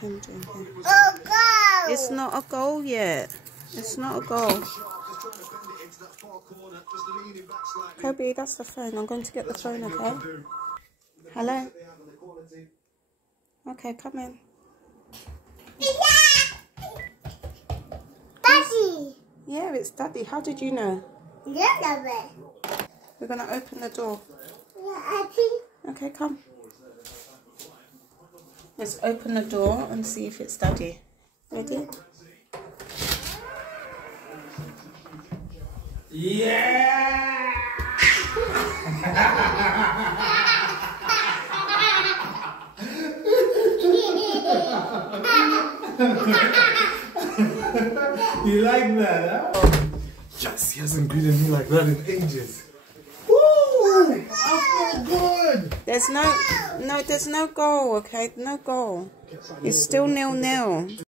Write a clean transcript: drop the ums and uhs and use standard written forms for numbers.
him doing here? Oh, goal! It's not a goal yet. It's not a goal. Kobe, that's the phone. I'm going to get the phone, okay? Hello? Okay, come in. Daddy! Yeah, it's Daddy. How did you know? Yeah, We're going to open the door. Daddy. Okay, come. Let's open the door and see if it's Daddy. Ready? Yeah! You like that, huh? Yes, he hasn't greeted me like that in ages. Woo! I feel good! There's no goal, okay? No goal. It's still 0-0.